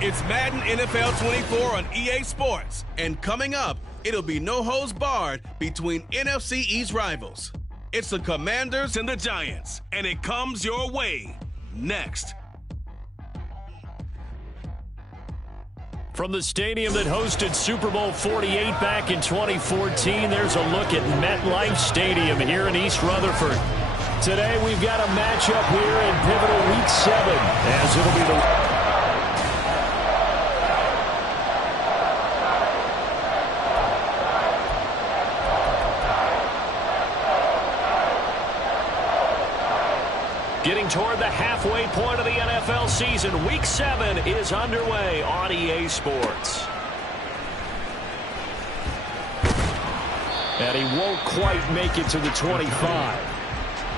It's Madden NFL 24 on EA Sports. And coming up, it'll be no holds barred between NFC East rivals. It's the Commanders and the Giants, and it comes your way next. From the stadium that hosted Super Bowl 48 back in 2014, there's a look at MetLife Stadium here in East Rutherford. Today we've got a matchup here in pivotal Week 7, as it'll be the... Getting toward the halfway point of the NFL season, Week 7 is underway on EA Sports. And he won't quite make it to the 25.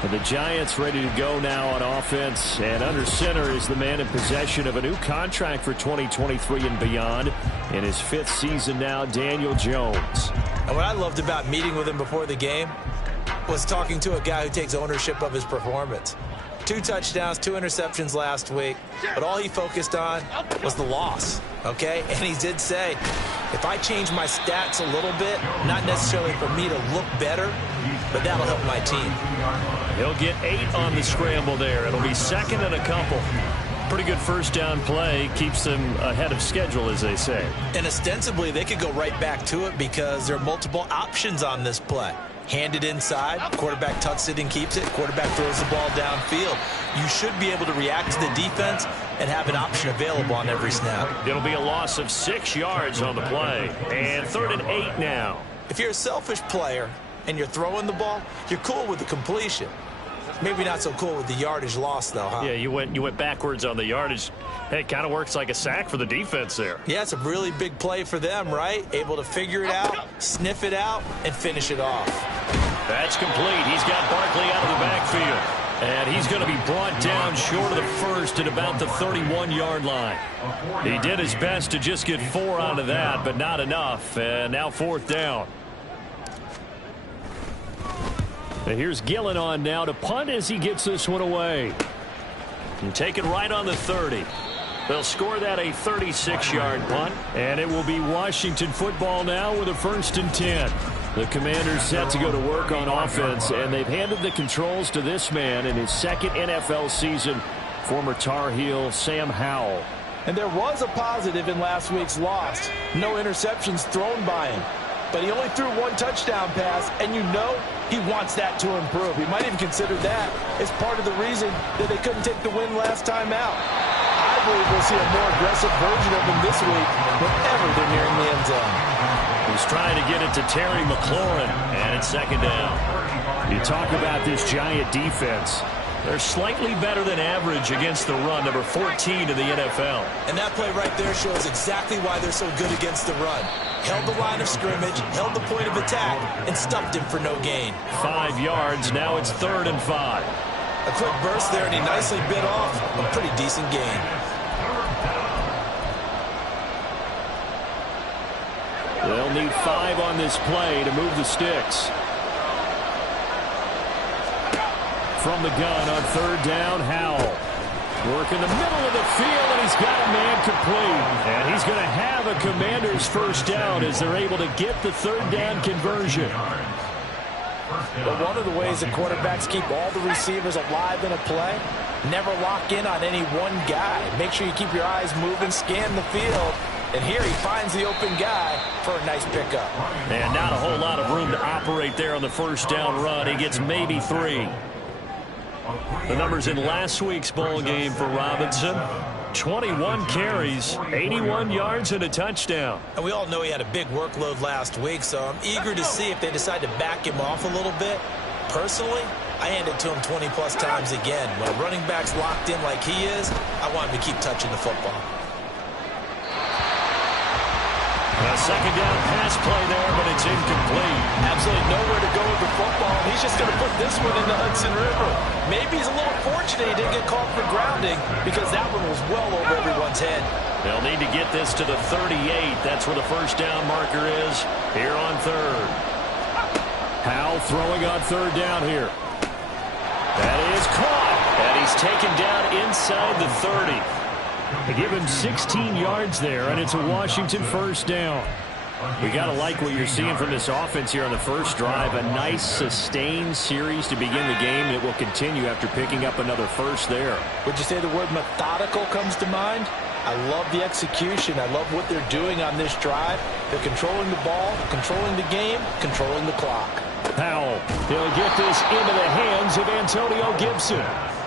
But the Giants ready to go now on offense. And under center is the man in possession of a new contract for 2023 and beyond. In his 5th season now, Daniel Jones. And what I loved about meeting with him before the game was talking to a guy who takes ownership of his performance. 2 touchdowns, 2 interceptions last week, but all he focused on was the loss, okay? And he did say, if I change my stats a little bit, not necessarily for me to look better, but that'll help my team. He'll get 8 on the scramble there. It'll be 2nd and a couple. Pretty good first down play. Keeps them ahead of schedule, as they say. And ostensibly, they could go right back to it because there are multiple options on this play. Handed inside, quarterback tucks it and keeps it, quarterback throws the ball downfield. You should be able to react to the defense and have an option available on every snap. It'll be a loss of 6 yards on the play. And 3rd and 8 now. If you're a selfish player and you're throwing the ball, you're cool with the completion. Maybe not so cool with the yardage loss, though, huh? Yeah, you went backwards on the yardage. Hey, it kind of works like a sack for the defense there. Yeah, it's a really big play for them, right? Able to figure it out, sniff it out, and finish it off. That's complete. He's got Barkley out of the backfield. And he's going to be brought down short of the first at about the 31-yard line. He did his best to just get 4 out of that, but not enough. And now 4th down. And here's Gillen on now to punt as he gets this one away. And take it right on the 30. They'll score that a 36-yard punt. And it will be Washington football now with a 1st and 10. The Commanders set to go to work on offense, and they've handed the controls to this man in his 2nd NFL season, former Tar Heel Sam Howell. And there was a positive in last week's loss. No interceptions thrown by him. But he only threw 1 touchdown pass, and you know he wants that to improve. He might even consider that as part of the reason that they couldn't take the win last time out. I believe we'll see a more aggressive version of him this week whenever they're nearing the end zone. He's trying to get it to Terry McLaurin, and it's 2nd down. You talk about this Giant defense. They're slightly better than average against the run, number 14 in the NFL. And that play right there shows exactly why they're so good against the run. Held the line of scrimmage, held the point of attack, and stuffed him for no gain. 5 yards, now it's 3rd and 5. A quick burst there, and he nicely bit off a pretty decent gain. They'll need 5 on this play to move the sticks. From the gun on 3rd down, Howell. Work in the middle of the field, and he's got a man complete. And he's going to have a Commander's 1st down as they're able to get the 3rd down conversion. But one of the ways that quarterbacks keep all the receivers alive in a play, never lock in on any one guy. Make sure you keep your eyes moving, scan the field. And here he finds the open guy for a nice pickup. And not a whole lot of room to operate there on the 1st down run. He gets maybe 3. The numbers in last week's bowl game for Robinson. 21 carries, 81 yards, and a touchdown. And we all know he had a big workload last week, so I'm eager to see if they decide to back him off a little bit. Personally, I hand it to him 20-plus times again. When a running back's locked in like he is, I want him to keep touching the football. A 2nd down pass play there, but it's incomplete. Absolutely nowhere to go with the football. He's just going to put this one in the Hudson River. Maybe he's a little fortunate he didn't get called for grounding because that one was well over everyone's head. They'll need to get this to the 38. That's where the 1st down marker is here on 3rd. Howell throwing on 3rd down here. That is caught. And he's taken down inside the 30. They give him 16 yards there, and it's a Washington first down. We got to like what you're seeing from this offense here on the first drive. A nice, sustained series to begin the game, and it will continue after picking up another first there. Would you say the word methodical comes to mind? I love the execution. I love what they're doing on this drive. They're controlling the ball, controlling the game, controlling the clock. Powell, he'll get this into the hands of Antonio Gibson.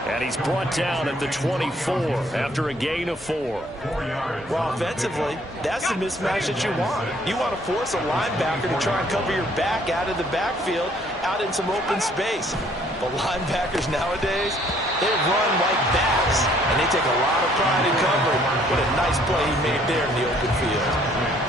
And he's brought down at the 24 after a gain of 4. Well, offensively, that's the mismatch that you want. You want to force a linebacker to try and cover your back out of the backfield, out in some open space. But linebackers nowadays, they run like bats, and they take a lot of pride in covering. What a nice play he made there in the open field.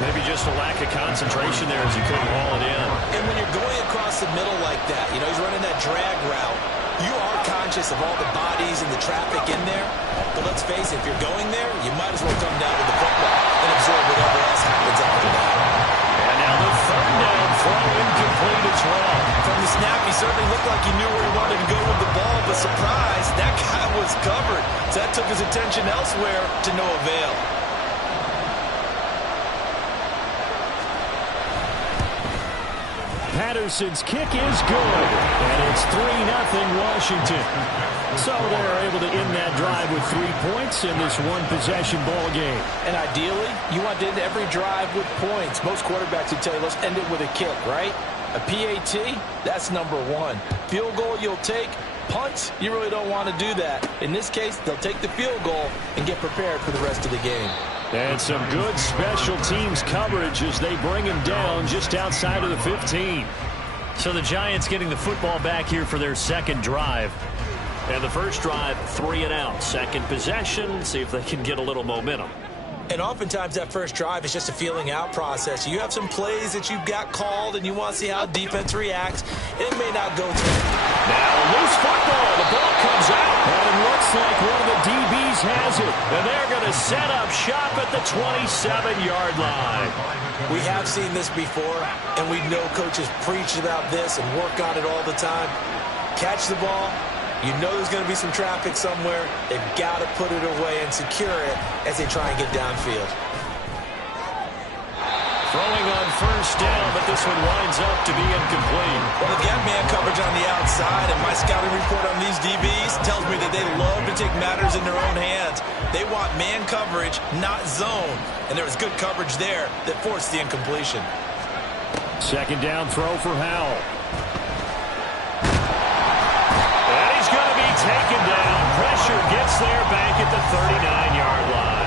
Maybe just a lack of concentration there as he couldn't haul it in. And when you're going across the middle like that, you know, he's running that drag route, you are conscious of all the bodies and the traffic in there. But let's face it, if you're going there, you might as well come down with the football and absorb whatever else happens after that. And now the third down throw incomplete as well. From the snap, he certainly looked like he knew where he wanted to go with the ball, but surprise, that guy was covered. So that took his attention elsewhere to no avail. Patterson's kick is good, and it's 3-0 Washington. So they're able to end that drive with 3 points in this one-possession ball game. And ideally, you want to end every drive with points. Most quarterbacks would tell you, let's end it with a kick, right? A PAT, that's number 1. Field goal you'll take. Punts, you really don't want to do that. In this case, they'll take the field goal and get prepared for the rest of the game. And some good special teams coverage as they bring him down just outside of the 15. So the Giants getting the football back here for their second drive. And the first drive, 3 and out. Second possession, see if they can get a little momentum. And oftentimes that first drive is just a feeling out process. You have some plays that you've got called and you want to see how defense reacts. It may not go through. Now loose football. The ball comes out. And it looks like one of the DBs has it. And they're going to set up shop at the 27-yard line. We have seen this before, and we know coaches preach about this and work on it all the time. Catch the ball. You know there's going to be some traffic somewhere. They've got to put it away and secure it as they try and get downfield. Throwing on first down, but this one winds up to be incomplete. Well, they've got man coverage on the outside, and my scouting report on these DBs tells me that they love to take matters in their own hands. They want man coverage, not zone. And there was good coverage there that forced the incompletion. Second down throw for Howell. And he's going to be taken down. Pressure gets there back at the 39-yard line.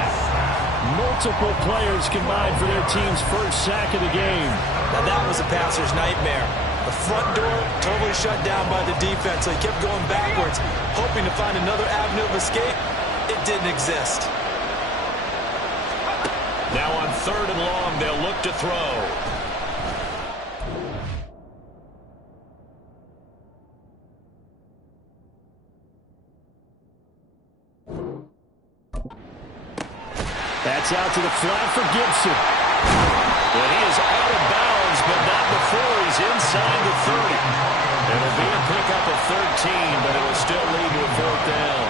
Multiple players combined for their team's first sack of the game. Now that was a passer's nightmare. The front door totally shut down by the defense, so he kept going backwards, hoping to find another avenue of escape. It didn't exist. Now on third and long, they'll look to throw. That's out to the flat for Gibson. And he is out of bounds, but not before he's inside the 30. It'll be a pickup of 13, but it will still lead to a fourth down.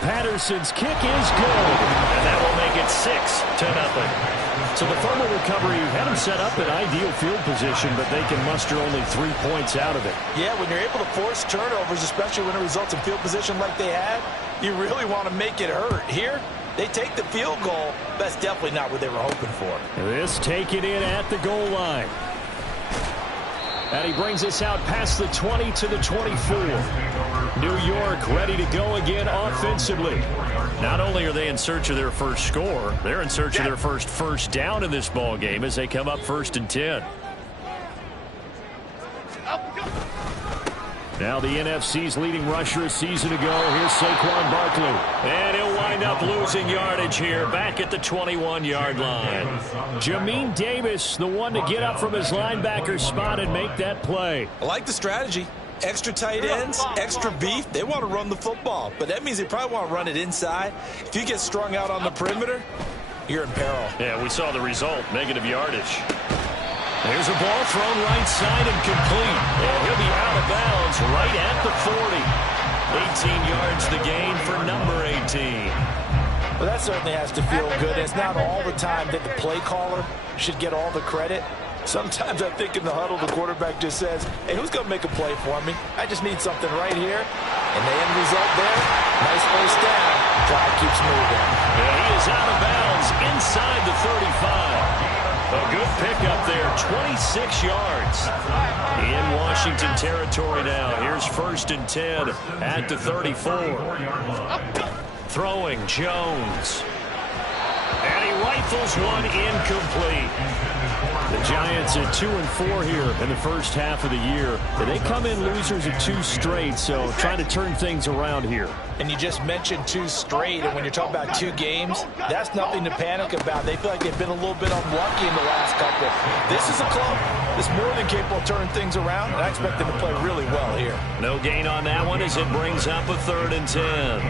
Patterson's kick is good, and that will make it 6-0. So the fumble recovery had him set up in ideal field position, but they can muster only 3 points out of it. Yeah, when you're able to force turnovers, especially when it results in field position like they had, you really want to make it hurt. Here, they take the field goal. That's definitely not what they were hoping for. This taken in at the goal line. And he brings us out past the 20 to the 24. New York ready to go again offensively. Not only are they in search of their first score, they're in search of their first down in this ball game as they come up 1st and 10. Now the NFC's leading rusher a season ago. Here's Saquon Barkley. And he'll wind up losing yardage here back at the 21-yard line. Jamin Davis, the one to get up from his linebacker spot and make that play. I like the strategy. Extra tight ends, extra beef. They want to run the football, but that means they probably want to run it inside. If you get strung out on the perimeter, you're in peril. Yeah, we saw the result, negative yardage. There's a ball thrown right side and complete. And he'll be out of bounds right at the 40. 18 yards the gain for number 18. Well, that certainly has to feel good. It's not all the time that the play caller should get all the credit. Sometimes I think in the huddle, the quarterback just says, hey, who's going to make a play for me? I just need something right here. And the end result there, nice first down. Drive keeps moving. And he is out of bounds inside the 35. A good pickup there, 26 yards. In Washington territory now. Here's 1st and 10 at the 34. Throwing Jones. And he rifles one incomplete. The Giants at 2-4 here in the first half of the year. They come in losers of 2 straight, so trying to turn things around here. And you just mentioned 2 straight, and when you're talking about 2 games, that's nothing to panic about. They feel like they've been a little bit unlucky in the last couple. This is a club that's more than capable of turning things around, and I expect them to play really well here. No gain on that one as it brings up a 3rd and 10.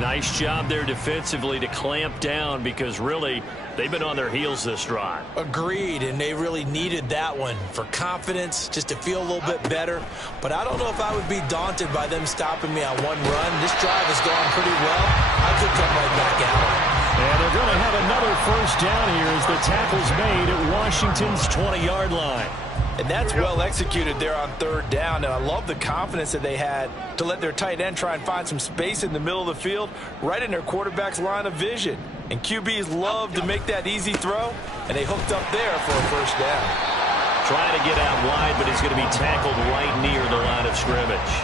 Nice job there defensively to clamp down because really they've been on their heels this drive. Agreed, and they really needed that one for confidence, just to feel a little bit better. But I don't know if I would be daunted by them stopping me on one run. This drive has gone pretty well. I could come right back at it. And they're going to have another first down here as the tackle's made at Washington's 20-yard line. And that's well executed there on 3rd down. And I love the confidence that they had to let their tight end try and find some space in the middle of the field, right in their quarterback's line of vision. And QBs love to make that easy throw, and they hooked up there for a first down. Trying to get out wide, but he's going to be tackled right near the line of scrimmage.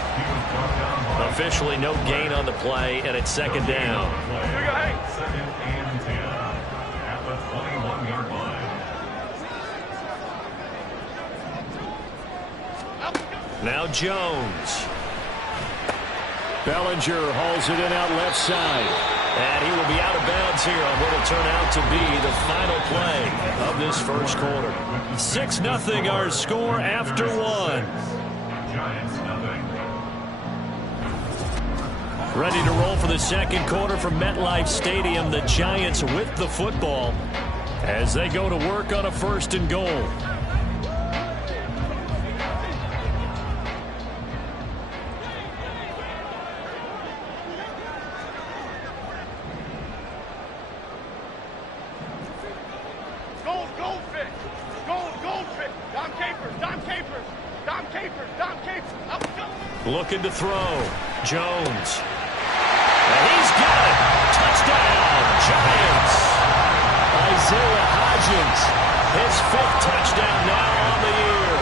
Officially no gain on the play, and it's 2nd down. Now Jones. Bellinger hauls it in out left side. And he will be out of bounds here on what will turn out to be the final play of this first quarter. 6-0 our score after 1. Ready to roll for the second quarter from MetLife Stadium. The Giants with the football as they go to work on a 1st and goal. Looking to throw. Jones. And he's got it. Touchdown, Giants. Isaiah Hodgins, his 5th touchdown now on the year.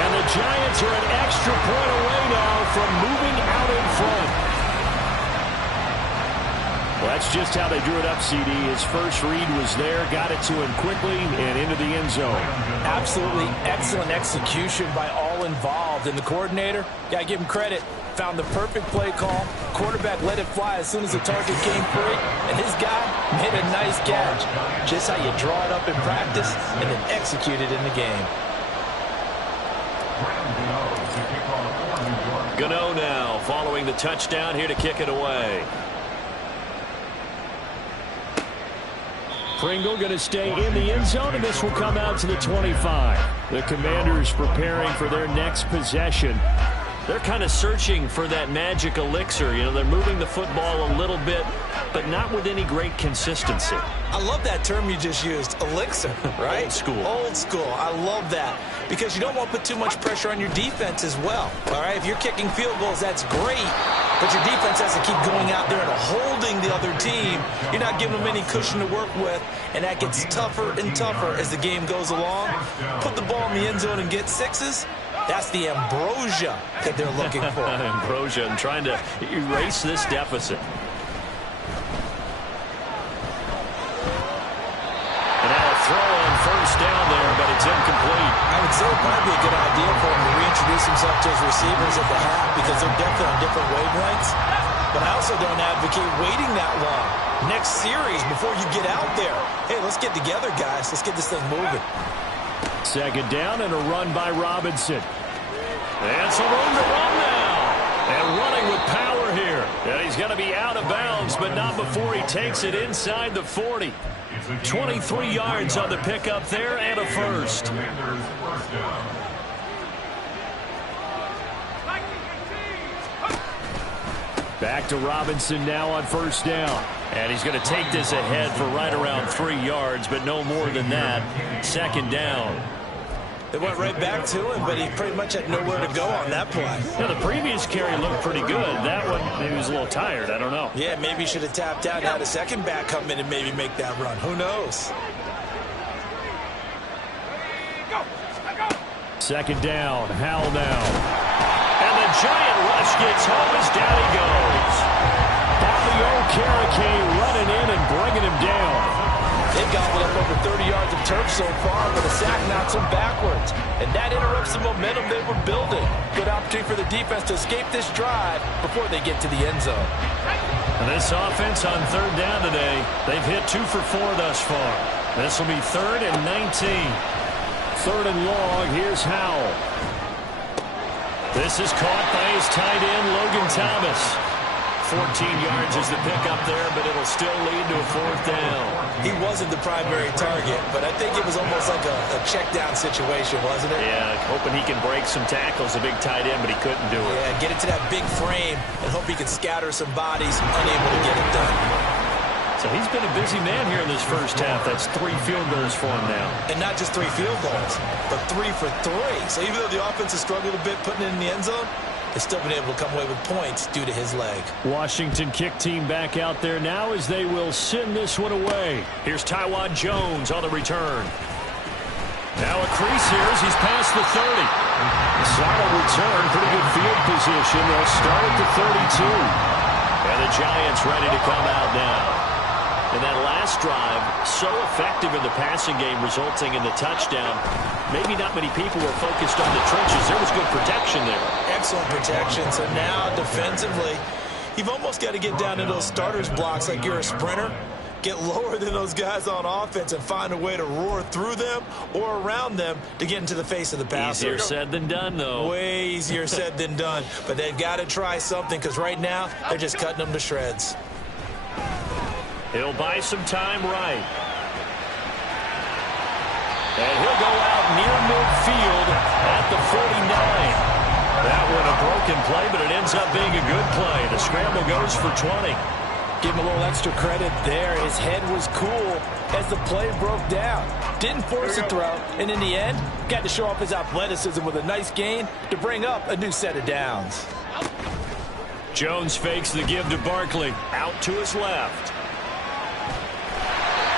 And the Giants are an extra point away now from moving out in front. Well, that's just how they drew it up, CD. His first read was there, got it to him quickly, and into the end zone. Absolutely excellent execution by all involved. And the coordinator, got to give him credit, found the perfect play call. Quarterback let it fly as soon as the target came free, and his guy made a nice catch. Just how you draw it up in practice and then execute it in the game. Gano now following the touchdown here to kick it away. Pringle going to stay in the end zone, and this will come out to the 25. The Commanders preparing for their next possession. They're kind of searching for that magic elixir. You know, they're moving the football a little bit, but not with any great consistency. I love that term you just used, elixir, right? Old school. Old school. I love that because you don't want to put too much pressure on your defense as well, all right? If you're kicking field goals, that's great, but your defense has to keep going out there and holding the other team. You're not giving them any cushion to work with, and that gets tougher and tougher as the game goes along. Put the ball in the end zone and get 6s. That's the ambrosia that they're looking for. Ambrosia and trying to erase this deficit. And now a throw on first down there, but it's incomplete. I would say it would probably be a good idea for him to reintroduce himself to his receivers at the half because they're definitely on different wavelengths. But I also don't advocate waiting that long. Next series before you get out there. Hey, let's get together, guys. Let's get this thing moving. 2nd down and a run by Robinson. And some room to run now. And running with power here. And he's going to be out of bounds, but not before he takes it inside the 40. 23 yards on the pickup there and a first. Back to Robinson now on first down. And he's going to take this ahead for right around 3 yards, but no more than that. Second down. They went right back to him, but he pretty much had nowhere to go on that play. Yeah, the previous carry looked pretty good. That one, maybe he was a little tired. I don't know. Yeah, maybe he should have tapped out and had a second back come in and maybe make that run. Who knows? Second down, Howell now. And the giant rush gets home as down he goes. Bobby Okereke running in and bringing him down. They've gobbled up over 30 yards of turf so far, but a sack knocks them backwards. And that interrupts the momentum they were building. Good opportunity for the defense to escape this drive before they get to the end zone. And this offense on third down today, they've hit 2 for 4 thus far. This will be 3rd and 19. 3rd and long, here's Howell. This is caught by his tight end, Logan Thomas. 14 yards is the pickup there, but it'll still lead to a 4th down. He wasn't the primary target, but I think it was almost like a check down situation, wasn't it? Yeah, hoping he can break some tackles, a big tight end, but he couldn't do it. Yeah, get into that big frame and hope he can scatter some bodies, unable to get it done. So he's been a busy man here in this first half. That's 3 field goals for him now. And not just 3 field goals, but 3 for 3. So even though the offense has struggled a bit putting it in the end zone, they've still been able to come away with points due to his leg. Washington kick team back out there now as they will send this one away. Here's Taiwan Jones on the return. Now a crease here as he's past the 30. Solid return, pretty good field position. They'll start at the 32. And the Giants ready to come out now. And that last drive, so effective in the passing game, resulting in the touchdown. Maybe not many people were focused on the trenches. There was good protection there. Excellent protection. So now, defensively, you've almost got to get down into those starters blocks like you're a sprinter. Get lower than those guys on offense and find a way to roar through them or around them to get into the face of the passer. Easier said than done, though. Way easier said than done. But they've got to try something because right now, they're just cutting them to shreds. He'll buy some time right. And he'll go out near midfield at the 49. That one a broken play, but it ends up being a good play. The scramble goes for 20. Give him a little extra credit there. His head was cool as the play broke down. Didn't force a throw, and in the end, got to show off his athleticism with a nice gain to bring up a new set of downs. Jones fakes the give to Barkley. Out to his left.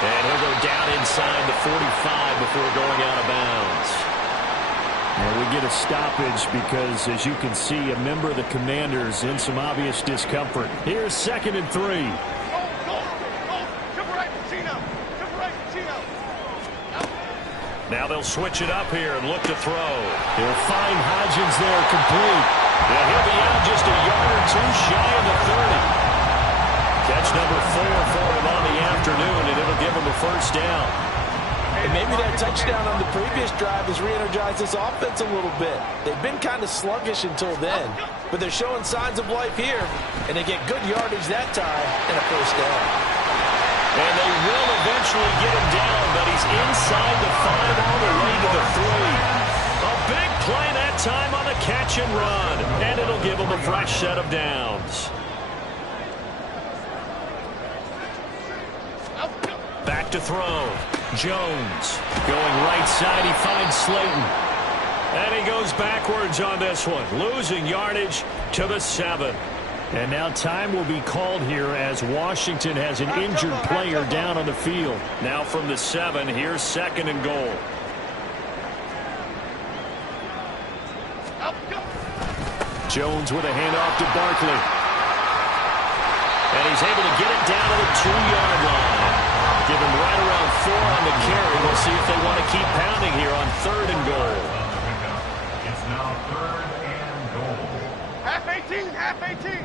And he'll go down inside the 45 before going out of bounds. And we get a stoppage because, as you can see, a member of the Commanders in some obvious discomfort. Here's 2nd and 3. Now they'll switch it up here and look to throw. He'll find Hodgins there complete. And he'll be out just a yard or 2 shy of the 30. Catch number 4 for him on the afternoon, and it'll give him a first down. And maybe that touchdown on the previous drive has re-energized this offense a little bit. They've been kind of sluggish until then, but they're showing signs of life here, and they get good yardage that time and a first down. And they will eventually get him down, but he's inside the 5 all the way to the 3. A big play that time on the catch and run, and it'll give him a fresh set of downs. Back to throw. Jones going right side. He finds Slayton. And he goes backwards on this one, losing yardage to the 7. And now time will be called here as Washington has an injured player down on the field. Now from the 7, here's 2nd and goal. Jones with a handoff to Barkley. And he's able to get it down to the 2-yard line. Give him right around 4 on the carry. We'll see if they want to keep pounding here on 3rd and goal. It's now 3rd and goal. Half 18, half 18.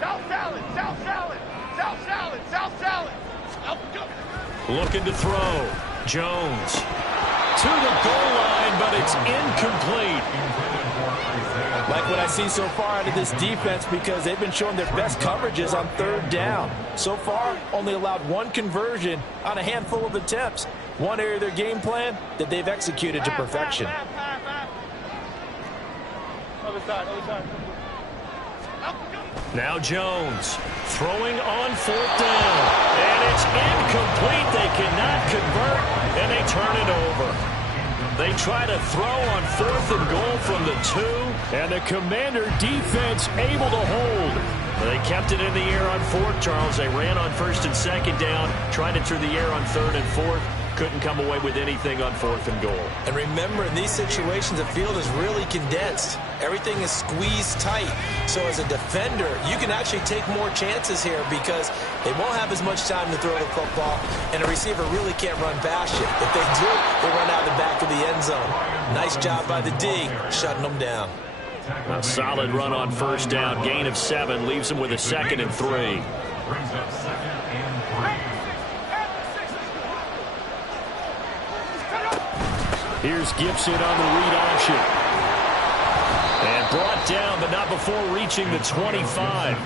South salad, south salad, south salad, south salad. Looking to throw. Jones to the goal line, but it's incomplete. like what I see so far out of this defense because they've been showing their best coverages on third down. So far, only allowed one conversion on a handful of attempts. One area of their game plan that they've executed to perfection. Other side, other side. Now Jones throwing on fourth down. And it's incomplete. They cannot convert, and they turn it over. They try to throw on fourth and goal from the 2, and the Commander defense able to hold. They kept it in the air on fourth, Charles. They ran on first and second down, tried it through the air on third and fourth. Couldn't come away with anything on fourth and goal. And remember, in these situations, the field is really condensed. Everything is squeezed tight. So as a defender, you can actually take more chances here because they won't have as much time to throw the football, and a receiver really can't run past you. If they do, they run out the back of the end zone. Nice job by the D, shutting them down. A solid run on first down. Gain of 7 leaves them with a 2nd and 3. Brings up 2nd and 3. Here's Gibson on the read option. And brought down, but not before reaching the 25.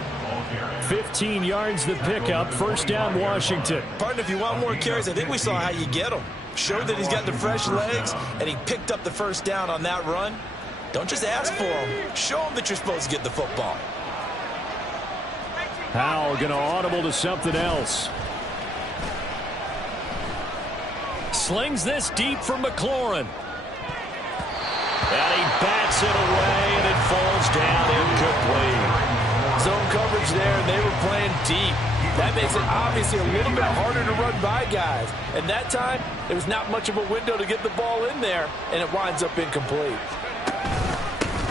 15 yards the pickup. First down, Washington. Partner, if you want more carries, I think we saw how you get them. Showed that he's got the fresh legs, and he picked up the first down on that run. Don't just ask for them. Show them that you're supposed to get the football. Howell going to audible to something else. Slings this deep for McLaurin. And he bats it away, and it falls down incomplete. Zone coverage there, and they were playing deep. That makes it obviously a little bit harder to run by guys. And that time, there was not much of a window to get the ball in there, and it winds up incomplete.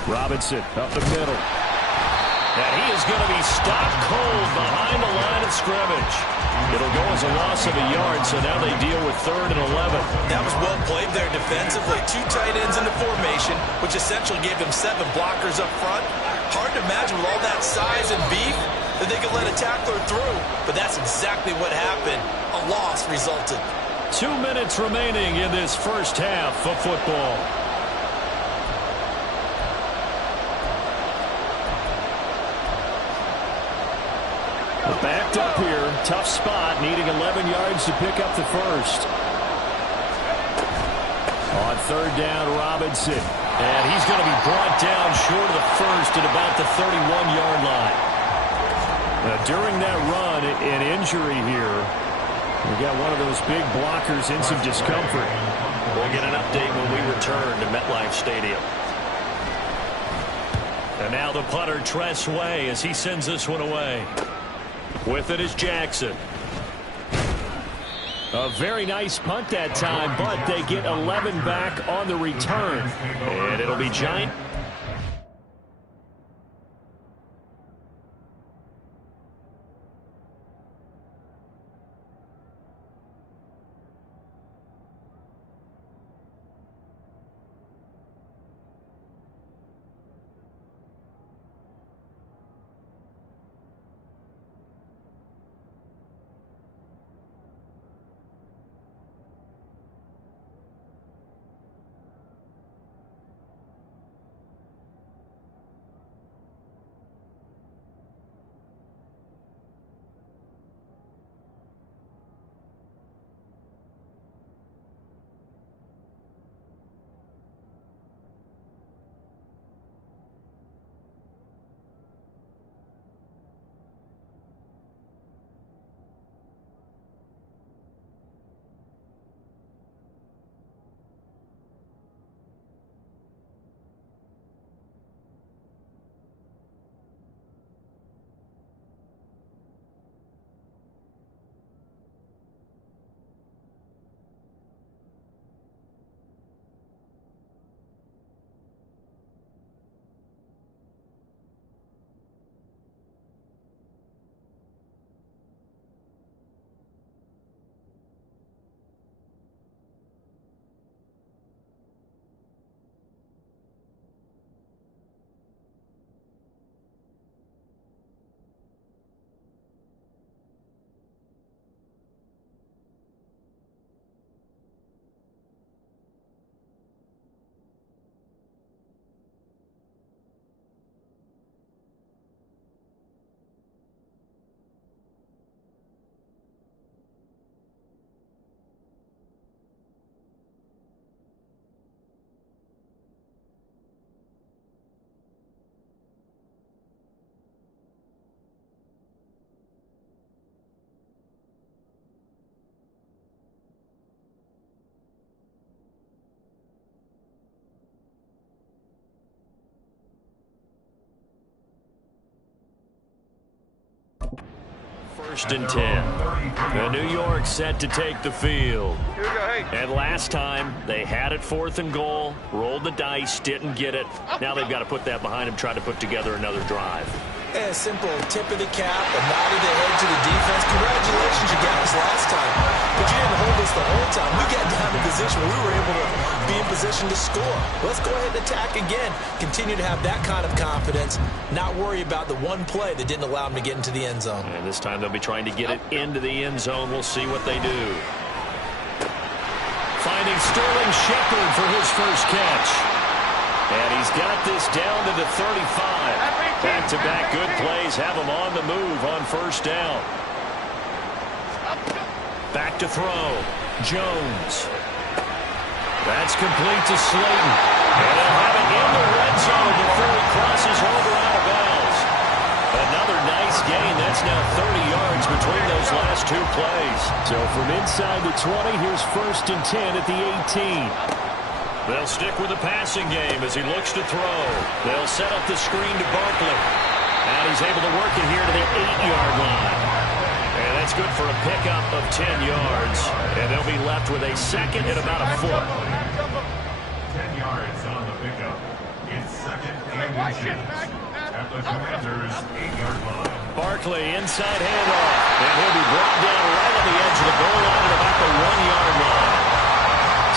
Robinson up the middle. And he is going to be stopped cold behind the line of scrimmage. It'll go as a loss of a yard, so now they deal with 3rd and 11. That was well played there defensively. 2 tight ends in the formation, which essentially gave them 7 blockers up front. Hard to imagine with all that size and beef that they could let a tackler through, but that's exactly what happened. A loss resulted. 2 minutes remaining in this first half of football. Backed up here, tough spot, needing 11 yards to pick up the first. On 3rd down, Robinson. And he's going to be brought down short of the first at about the 31-yard line. Now, during that run, an injury here. We got one of those big blockers in some discomfort. We'll get an update when we return to MetLife Stadium. And now the punter, Tress Way, as he sends this one away. With it is Jackson. A very nice punt that time, but they get 11 back on the return. And it'll be Giant. First and 10. And New York set to take the field. Here we go, hey. And last time, they had it 4th and goal, rolled the dice, didn't get it. Now they've got to put that behind them, try to put together another drive. A simple tip of the cap, a nod of the head to the defense. Congratulations, you got us last time. But you didn't hold us the whole time. We got down in position where we were able to be in position to score. Let's go ahead and attack again. Continue to have that kind of confidence, not worry about the one play that didn't allow them to get into the end zone. And this time they'll be trying to get it into the end zone. We'll see what they do. Finding Sterling Shepard for his first catch. And he's got this down to the 35. Back-to-back good plays have him on the move on first down. Back to throw. Jones. That's complete to Slayton. And they'll have it in the red zone before he crosses over out of bounds. Another nice gain. That's now 30 yards between those last two plays. So from inside the 20, here's first and 10 at the 18. They'll stick with the passing game as he looks to throw. They'll set up the screen to Barkley. And he's able to work it here to the 8-yard line. And that's good for a pickup of 10 yards. And they'll be left with a second and about a foot. 10 yards on the pickup. It's second and inches at the Commanders' 8-yard line. Barkley inside handoff. And he'll be brought down right on the edge of the goal line at about the 1-yard line.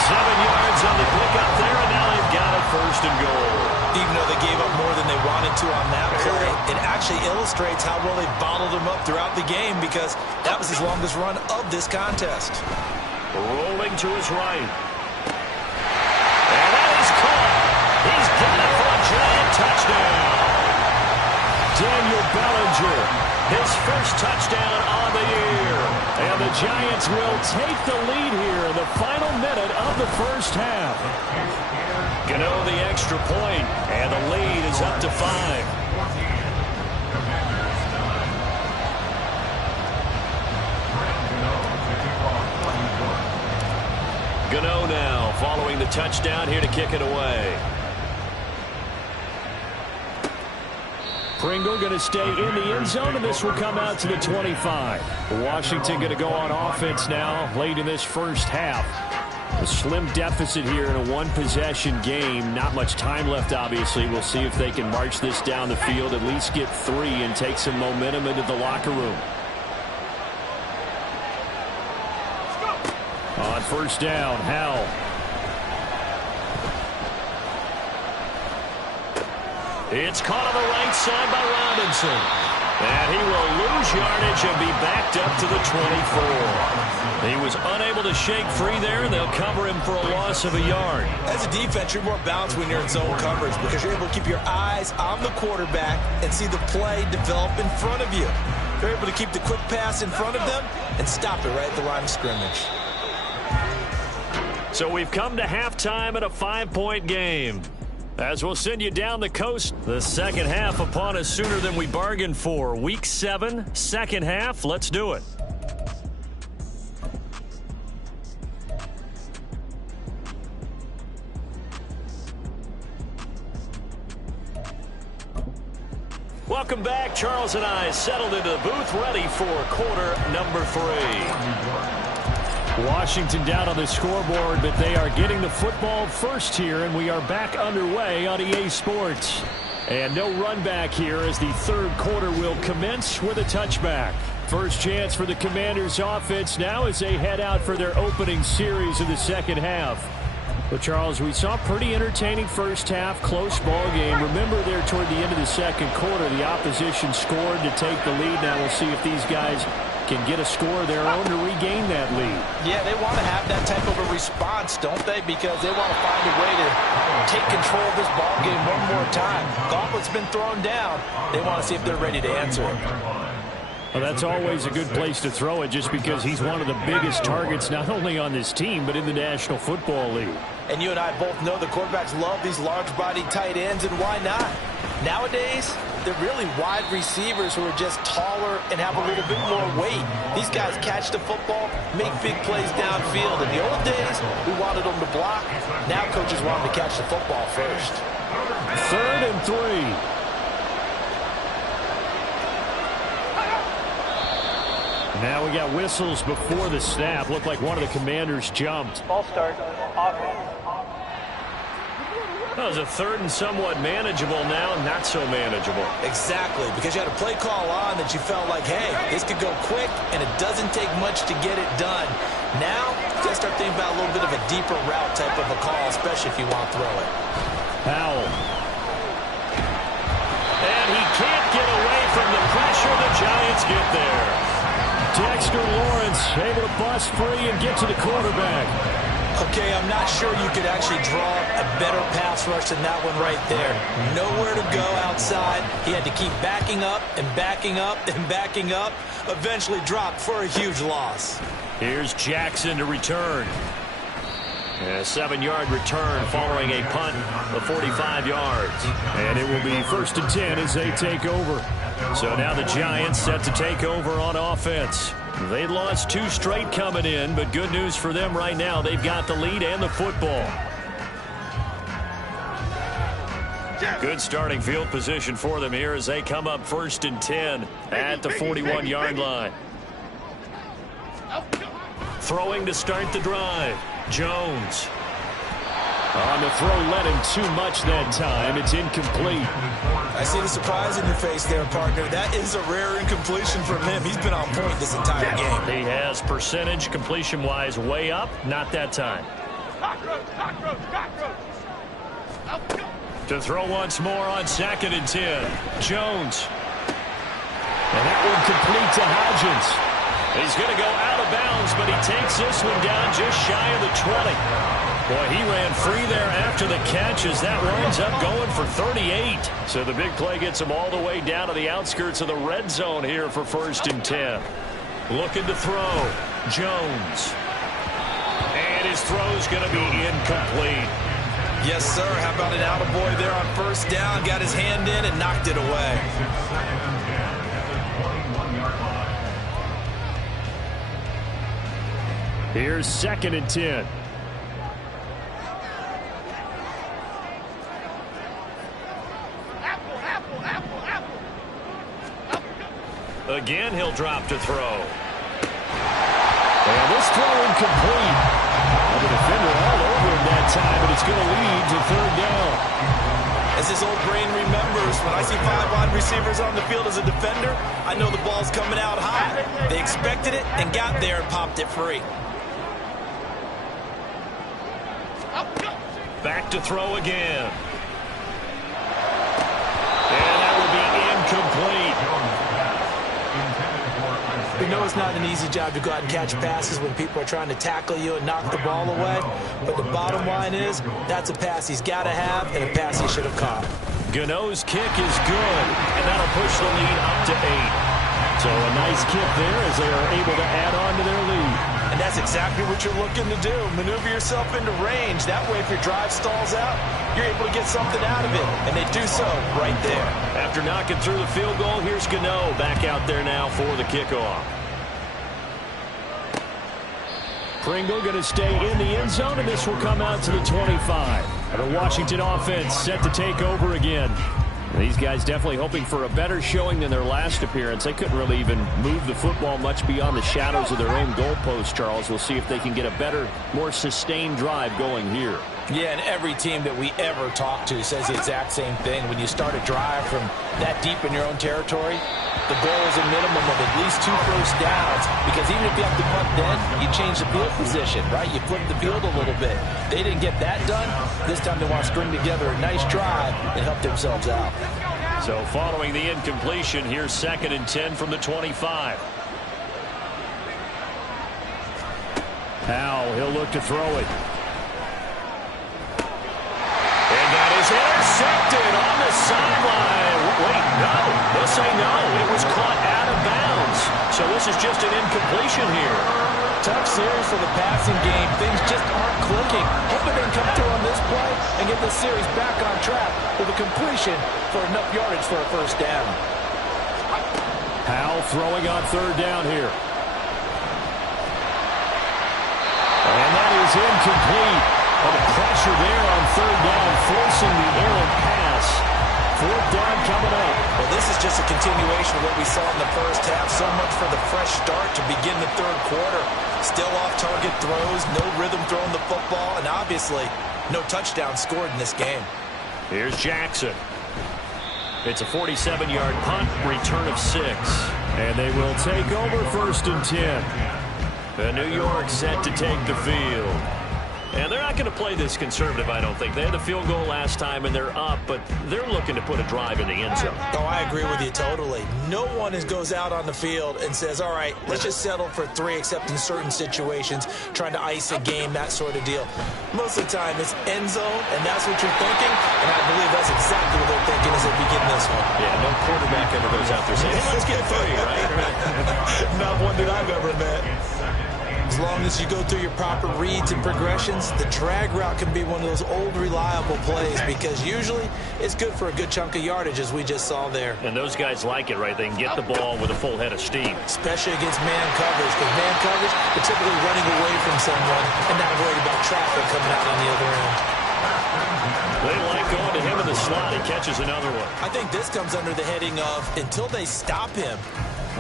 7 yards on the pickup there, and now they've got it first and goal. Even though they gave up more than they wanted to on that play, it actually illustrates how well they bottled them up throughout the game because that was his longest run of this contest. Rolling to his right. And that is caught. He's got it for a giant touchdown. Daniel Bellinger, his first touchdown on the year. And the Giants will take the lead here in the final minute of the first half. Gano the extra point, and the lead is up to 5. Gano now following the touchdown here to kick it away. Pringle going to stay in the end zone, and this will come out to the 25. Washington going to go on offense now late in this first half. A slim deficit here in a one-possession game. Not much time left, obviously. We'll see if they can march this down the field, at least get 3 and take some momentum into the locker room. On first down, Howell. It's caught on the right side by Robinson. And he will lose yardage and be backed up to the 24. He was unable to shake free there, and they'll cover him for a loss of a yard. As a defense, you're more balanced when you're in zone coverage because you're able to keep your eyes on the quarterback and see the play develop in front of you. You're able to keep the quick pass in front of them and stop it right at the line of scrimmage. So we've come to halftime at a 5-point game. As we'll send you down the coast, the second half upon us sooner than we bargained for. Week 7, second half. Let's do it. Welcome back. Charles and I settled into the booth, ready for quarter number 3. Washington down on the scoreboard, but they are getting the football first here, and we are back underway on EA Sports. And no run back here as the third quarter will commence with a touchback. First chance for the Commanders offense now as they head out for their opening series of the second half. Well, Charles, we saw a pretty entertaining first half, close ball game. Remember there toward the end of the second quarter, the opposition scored to take the lead. Now we'll see if these guys can get a score of their own to regain that lead. Yeah, they want to have that type of a response, don't they? Because they want to find a way to take control of this ball game one more time. Gauntlet's been thrown down. They want to see if they're ready to answer it. Well, that's always a good place to throw it just because he's one of the biggest targets not only on this team but in the National Football League. And you and I both know the quarterbacks love these large-bodied tight ends, and why not? Nowadays, they're really wide receivers who are just taller and have a little bit more weight. These guys catch the football, make big plays downfield. In the old days, we wanted them to block. Now coaches want them to catch the football first. 3rd and 3. Now we got whistles before the snap. Looked like one of the Commanders jumped. Ball start, offense. That was a third and somewhat manageable, now not so manageable. Exactly, because you had a play call on that you felt like, hey, this could go quick, and it doesn't take much to get it done. Now, you got to start thinking about a little bit of a deeper route type of a call, especially if you want to throw it. Powell. And he can't get away from the pressure. The Giants get there. Dexter Lawrence able to bust free and get to the quarterback. Okay, I'm not sure you could actually draw a better pass rush than that one right there. Nowhere to go outside. He had to keep backing up and backing up and backing up. Eventually dropped for a huge loss. Here's Jackson to return. A 7-yard return following a punt of 45 yards. And it will be 1st and 10 as they take over. So now the Giants set to take over on offense. They lost 2 straight coming in, but good news for them right now. They've got the lead and the football. Good starting field position for them here as they come up 1st and 10 at the 41-yard line. Throwing to start the drive. Jones. On the throw, led him too much that time. It's incomplete. I see the surprise in your face there, partner. That is a rare incompletion from him. He's been on point this entire game. He has percentage completion-wise way up. Not that time. To throw once more on 2nd and 10. Jones. And that one complete to Hodgins. He's going to go out of bounds, but he takes this one down just shy of the 20. Boy, he ran free there after the catch as that winds up going for 38. So the big play gets him all the way down to the outskirts of the red zone here for 1st and 10. Looking to throw. Jones. And his throw's going to be incomplete. Yes, sir. How about an attaboy there on 1st down? Got his hand in and knocked it away. Here's 2nd and 10. Again, he'll drop to throw. And this throw incomplete. The defender all over him that time, but it's going to lead to 3rd down. As his old brain remembers, when I see 5 wide receivers on the field as a defender, I know the ball's coming out high. They expected it and got there and popped it free. Back to throw again. And that will be incomplete. We know it's not an easy job to go out and catch passes when people are trying to tackle you and knock the ball away. But the bottom line is, that's a pass he's got to have and a pass he should have caught. Gano's kick is good, and that'll push the lead up to 8. So a nice kick there as they are able to add on to their lead. And that's exactly what you're looking to do. Maneuver yourself into range. That way, if your drive stalls out, you're able to get something out of it. And they do so right there. After knocking through the field goal, here's Gano back out there now for the kickoff. Pringle going to stay in the end zone, and this will come out to the 25. The Washington offense set to take over again. These guys definitely hoping for a better showing than their last appearance. They couldn't really even move the football much beyond the shadows of their own goalpost, Charles. We'll see if they can get a better, more sustained drive going here. Yeah, and every team that we ever talk to says the exact same thing. When you start a drive from that deep in your own territory, the goal is a minimum of at least 2 first downs. Because even if you have to punt then, you change the field position, right? You flip the field a little bit. They didn't get that done. This time they want to string together a nice drive and help themselves out. So following the incompletion, here's 2nd and 10 from the 25. Powell, he'll look to throw it. And that is intercepted on the sideline. Wait, no. They'll say no. It was caught out of bounds. So this is just an incompletion here. Tough series for the passing game. Things just aren't clicking. Hoping they can come through on this play and get this series back on track with a completion for enough yardage for a first down. Powell throwing on 3rd down here. And that is incomplete. The pressure there on 3rd down, forcing the errant pass. 4th down coming up. Well, this is just a continuation of what we saw in the first half. So much for the fresh start to begin the third quarter. Still off-target throws, no rhythm throwing the football, and obviously no touchdown scored in this game. Here's Jackson. It's a 47-yard punt, return of 6. And they will take over 1st and 10. And New York set to take the field. And they're not going to play this conservative, I don't think. They had the field goal last time, and they're up, but they're looking to put a drive in the end zone. Oh, I agree with you totally. No one goes out on the field and says, all right, let's just settle for 3, except in certain situations, trying to ice a game, that sort of deal. Most of the time, it's end zone, and that's what you're thinking, and I believe that's exactly what they're thinking as they begin this one. Yeah, no quarterback ever goes out there saying, hey, let's get 3, right? Not one that I've ever met. As long as you go through your proper reads and progressions, the drag route can be one of those old reliable plays because usually it's good for a good chunk of yardage, as we just saw there. And those guys like it, right? They can get the ball with a full head of steam. Especially against man coverage, because man coverage, they're typically running away from someone and not worried about traffic coming out on the other end. They like going to him in the slot. He catches another one. I think this comes under the heading of until they stop him,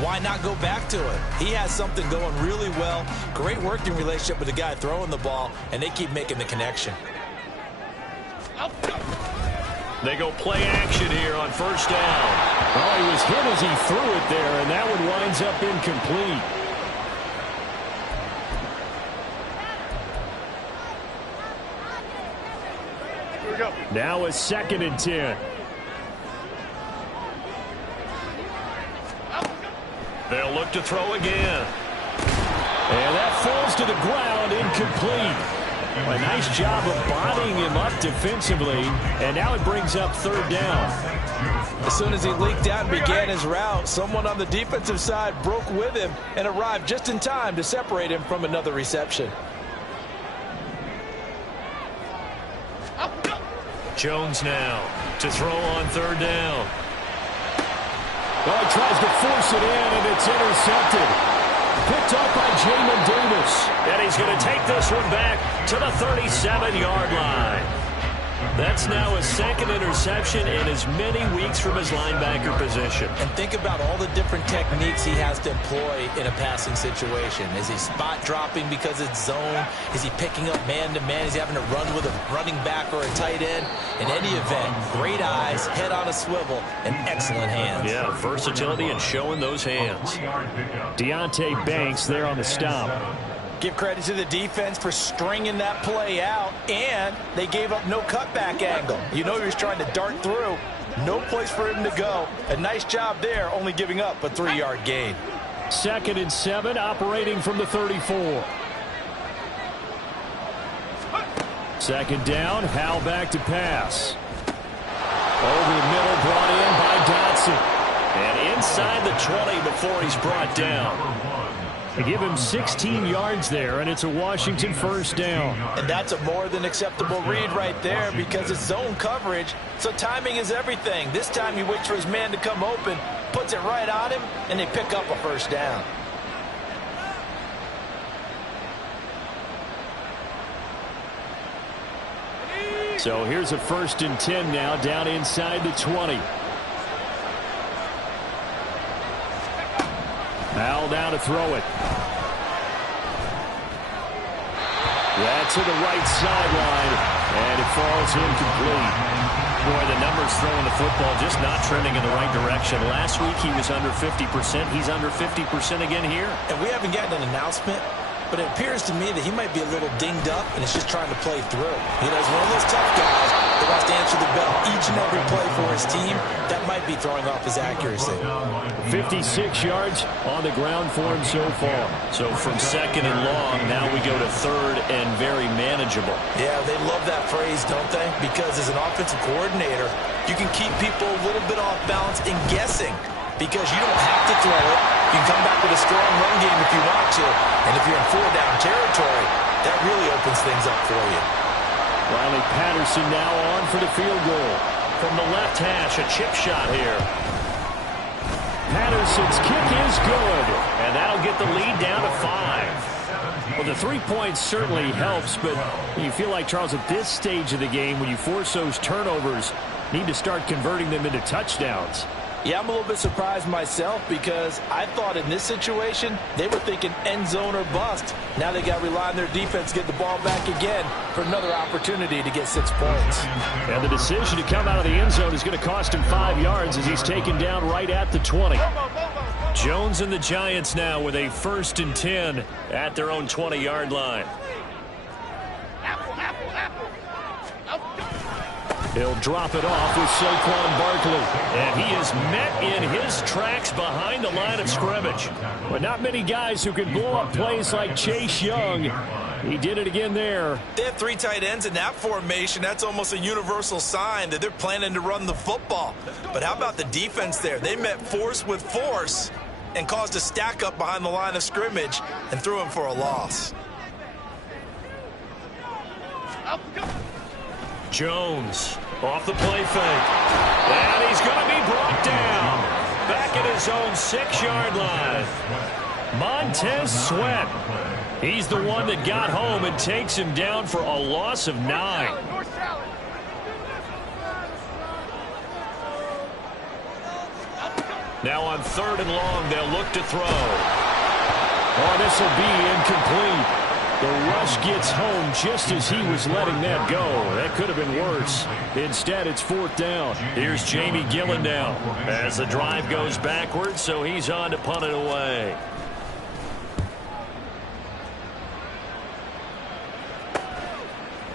why not go back to it? He has something going really well. Great working relationship with the guy throwing the ball, and they keep making the connection. They go play action here on 1st down. Oh, he was hit as he threw it there, and that one winds up incomplete. Here we go. Now a 2nd and 10. They'll look to throw again. And that falls to the ground, incomplete. A nice job of bodying him up defensively, and now it brings up 3rd down. As soon as he leaked out and began his route, someone on the defensive side broke with him and arrived just in time to separate him from another reception. Jones now to throw on 3rd down. Well, he tries to force it in, and it's intercepted. Picked up by Jamin Davis. And he's going to take this one back to the 37-yard line. That's now his 2nd interception in as many weeks from his linebacker position. And think about all the different techniques he has to employ in a passing situation. Is he spot dropping because it's zone? Is he picking up man-to-man? Is he having to run with a running back or a tight end? In any event, great eyes, head on a swivel, and excellent hands. Yeah, versatility and showing those hands. Deontay Banks there on the stop. Give credit to the defense for stringing that play out, and they gave up no cutback angle. You know he was trying to dart through. No place for him to go. A nice job there, only giving up a 3-yard gain. 2nd and 7, operating from the 34. 2nd down, Howell back to pass. Over the middle, brought in by Dotson. And inside the 20 before he's brought down. They give him 16 yards there, and it's a Washington 1st down. And that's a more than acceptable read right there because it's zone coverage, so timing is everything. This time he waits for his man to come open, puts it right on him, and they pick up a 1st down. So here's a 1st and 10 now, down inside the 20. Howell down to throw it. That's to the right sideline, and it falls incomplete. Boy, the numbers throwing the football just not trending in the right direction. Last week he was under 50%. He's under 50% again here. And we haven't gotten an announcement, but it appears to me that he might be a little dinged up and is just trying to play through. You know, he's one of those tough guys that wants to answer the bell each and every play for his team. That might be throwing off his accuracy. 56 yards on the ground for him so far. So from 2nd and long, now we go to 3rd and very manageable. Yeah, they love that phrase, don't they? Because as an offensive coordinator, you can keep people a little bit off balance and guessing because you don't have to throw it. You can come back with a strong run game if you want to. And if you're in 4-down territory, that really opens things up for you. Riley Patterson now on for the field goal. From the left hash, a chip shot here. Patterson's kick is good, and that'll get the lead down to 5. Well, the 3 points certainly helps, but you feel like, Charles, at this stage of the game, when you force those turnovers, need to start converting them into touchdowns. Yeah, I'm a little bit surprised myself because I thought in this situation they were thinking end zone or bust. Now they got to rely on their defense to get the ball back again for another opportunity to get 6 points. And the decision to come out of the end zone is going to cost him 5 yards as he's taken down right at the 20. Jones and the Giants now with a 1st and 10 at their own 20-yard line. He'll drop it off with Saquon Barkley. And he is met in his tracks behind the line of scrimmage. But not many guys who can blow up plays like Chase Young. He did it again there. They have 3 tight ends in that formation. That's almost a universal sign that they're planning to run the football. But how about the defense there? They met force with force and caused a stack up behind the line of scrimmage and threw him for a loss. Jones off the play fake. And he's going to be brought down. Back at his own 6-yard line. Montez Sweat. He's the one that got home and takes him down for a loss of 9. Now on 3rd and long, they'll look to throw. Oh, this will be incomplete. The rush gets home just as he was letting that go. That could have been worse. Instead, it's 4th down. Here's Jamie Gillen now as the drive goes backwards, so he's on to punt it away.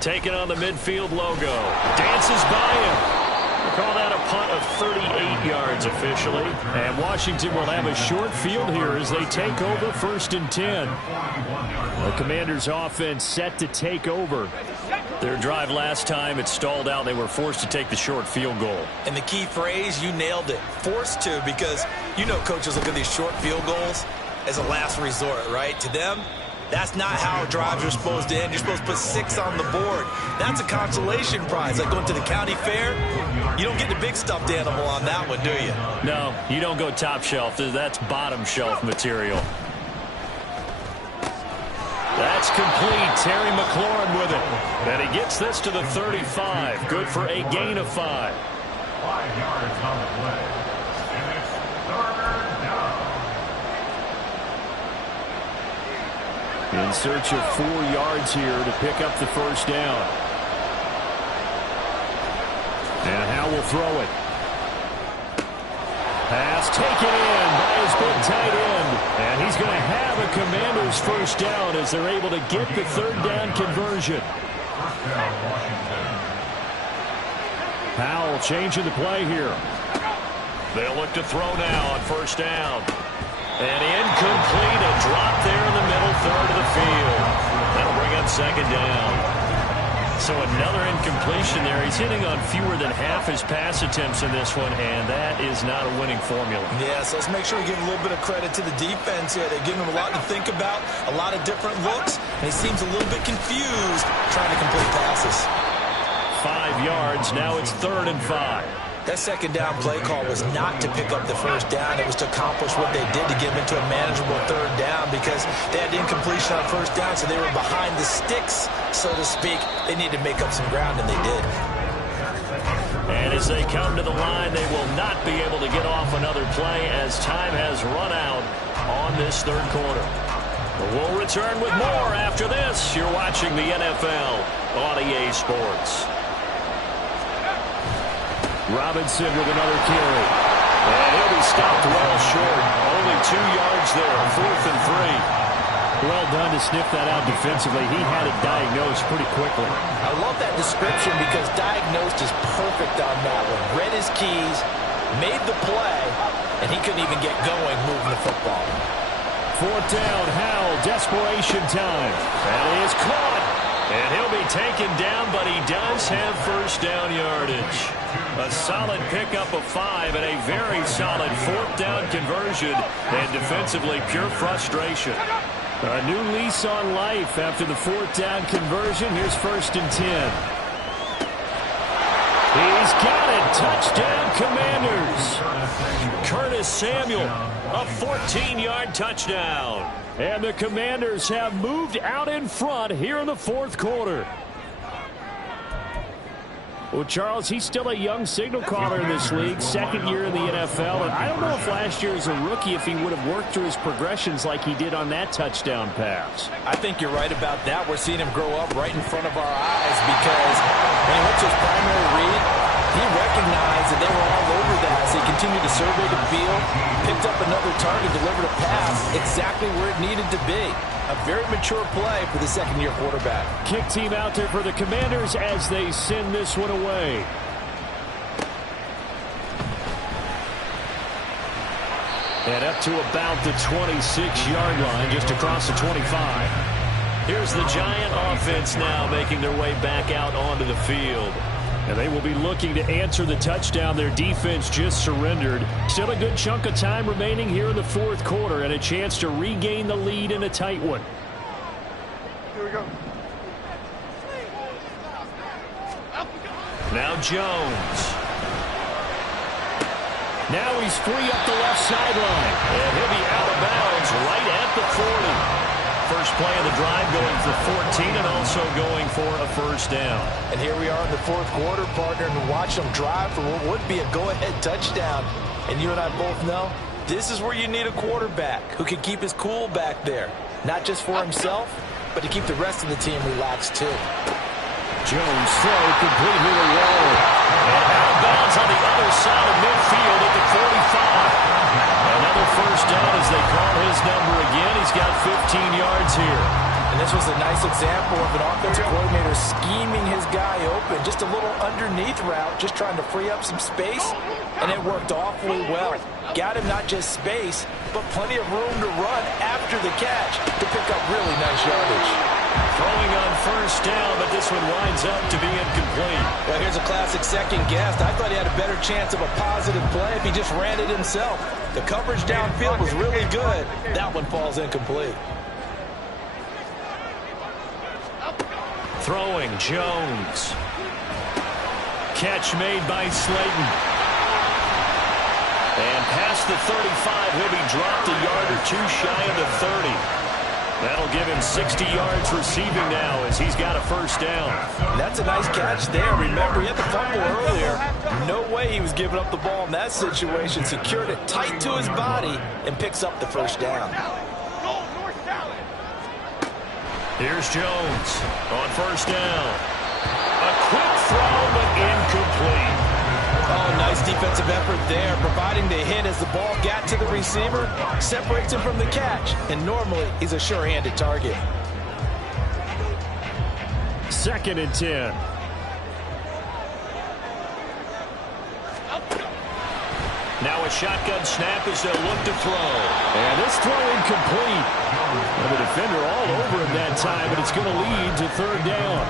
Taking on the midfield logo. Dances by him. We'll call that a punt of 38 yards officially. And Washington will have a short field here as they take over 1st and 10. The Commanders' offense set to take over. Their drive last time, it stalled out. They were forced to take the short field goal. And the key phrase, you nailed it. Forced to, because you know coaches look at these short field goals as a last resort, right? To them, that's not how drives are supposed to end. You're supposed to put 6 on the board. That's a consolation prize. Like going to the county fair, you don't get the big stuffed animal on that one, do you? No, you don't go top shelf. That's bottom shelf material. That's complete. Terry McLaurin with it. And he gets this to the 35. Good for a gain of 5. 5 yards on the play. And it's 3rd down. In search of 4 yards here to pick up the 1st down. And Howe will throw it. Pass taken in by his big tight end. And he's going to have a Commanders 1st down as they're able to get the 3rd down conversion. Powell changing the play here. They'll look to throw now on 1st down. And incomplete, a drop there in the middle 3rd of the field. That'll bring up 2nd down. So another incompletion there. He's hitting on fewer than half his pass attempts in this one, and that is not a winning formula. Yeah, so let's make sure we give a little bit of credit to the defense here. They're giving him a lot to think about, a lot of different looks, and he seems a little bit confused trying to complete passes. 5 yards, now it's 3rd and 5. That 2nd down play call was not to pick up the 1st down. It was to accomplish what they did to get them into a manageable 3rd down because they had incompletion on 1st down, so they were behind the sticks, so to speak. They needed to make up some ground, and they did. And as they come to the line, they will not be able to get off another play as time has run out on this 3rd quarter. We'll return with more after this. You're watching the NFL on EA Sports. Robinson with another carry. And he'll be stopped well short. Only 2 yards there, 4th and 3. Well done to sniff that out defensively. He had it diagnosed pretty quickly. I love that description because diagnosed is perfect on that one. Read his keys, made the play, and he couldn't even get going moving the football. 4th down, Howell, desperation time. And he is caught. And he'll be taken down, but he does have 1st down yardage. A solid pickup of 5 and a very solid 4th down conversion. And defensively, pure frustration. A new lease on life after the 4th down conversion. Here's 1st and 10. He's got it. Touchdown, Commanders. Curtis Samuel, a 14-yard touchdown. And the Commanders have moved out in front here in the 4th quarter. Well, Charles, he's still a young signal caller in this league, second year in the NFL, and I don't know if last year as a rookie if he would have worked through his progressions like he did on that touchdown pass. I think you're right about that. We're seeing him grow up right in front of our eyes because when he went to his primary read, he recognized that they were all over that as he continued to survey the field, picked up another target, delivered a pass exactly where it needed to be. A very mature play for the second-year quarterback. Kick team out there for the Commanders as they send this one away. And up to about the 26-yard line, just across the 25. Here's the Giant offense now making their way back out onto the field. And they will be looking to answer the touchdown their defense just surrendered. Still a good chunk of time remaining here in the fourth quarter and a chance to regain the lead in a tight one. Here we go. Now Jones. Now he's free up the left sideline. And he'll be out of bounds right at the 40. First play of the drive going for 14 and also going for a first down. And here we are in the fourth quarter, partner, and watch them drive for what would be a go-ahead touchdown. And you and I both know this is where you need a quarterback who can keep his cool back there. Not just for himself, but to keep the rest of the team relaxed too. Jones throw complete here to Waller. And out of bounds on the other side of midfield at the 45. Another first down as they call his number again. He's got 15 yards here. And this was a nice example of an offensive coordinator scheming his guy open. Just a little underneath route, just trying to free up some space. And it worked awfully well. Got him not just space, but plenty of room to run after the catch to pick up really nice yardage. Throwing on first down, but this one winds up to be incomplete. Well, here's a classic second guess. I thought he had a better chance of a positive play if he just ran it himself. The coverage downfield was really good. That one falls incomplete. Throwing, Jones. Catch made by Slayton. And past the 35, he'll be dropped a yard or two shy of the 30. That'll give him 60 yards receiving now as he's got a first down. That's a nice catch there. Remember, he had the fumble earlier. No way he was giving up the ball in that situation. Secured it tight to his body and picks up the first down. Here's Jones on first down. A quick throw, but incomplete. Oh, nice defensive effort there, providing the hit as the ball got to the receiver, separates him from the catch, and normally he's a sure-handed target. 2nd and 10. Now a shotgun snap as they'll look to throw. And this throw incomplete. And the defender all over him that time, but it's going to lead to third down.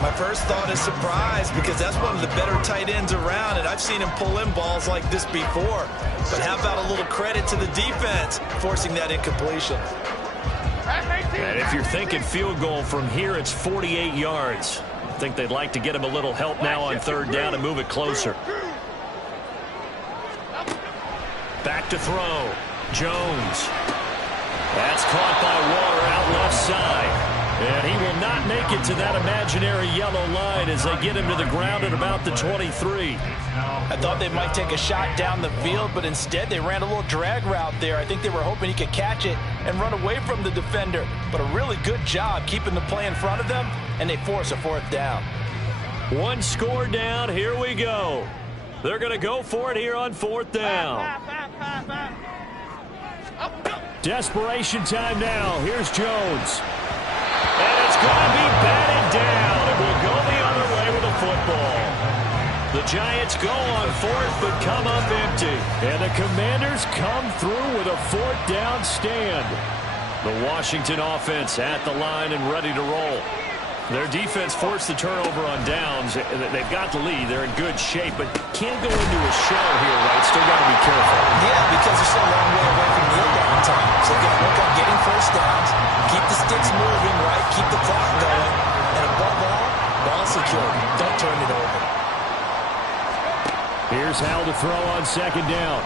My first thought is surprise because that's one of the better tight ends around, and I've seen him pull in balls like this before. But how about a little credit to the defense forcing that incompletion? And if you're thinking field goal from here, it's 48 yards. I think they'd like to get him a little help now on third down and move it closer. Back to throw. Jones. That's caught by Waller out left side. And he will not make it to that imaginary yellow line as they get him to the ground at about the 23. I thought they might take a shot down the field, but instead they ran a little drag route there. I think they were hoping he could catch it and run away from the defender. But a really good job keeping the play in front of them, and they force a fourth down. One score down. Here we go. They're going to go for it here on fourth down. Desperation time now. Here's Jones. And it's going to be batted down. It will go the other way with a football. The Giants go on fourth, but come up empty. And the Commanders come through with a fourth down stand. The Washington offense at the line and ready to roll. Their defense forced the turnover on downs. They've got the lead. They're in good shape, but can't go into a shell here, right? Still got to be careful. Yeah, because they're still a long way away from kneel down time. So they're going to work on getting first downs, keep the sticks moving, right? Keep the clock going. And above all, ball secure. Don't turn it over. Here's Hal to throw on second down.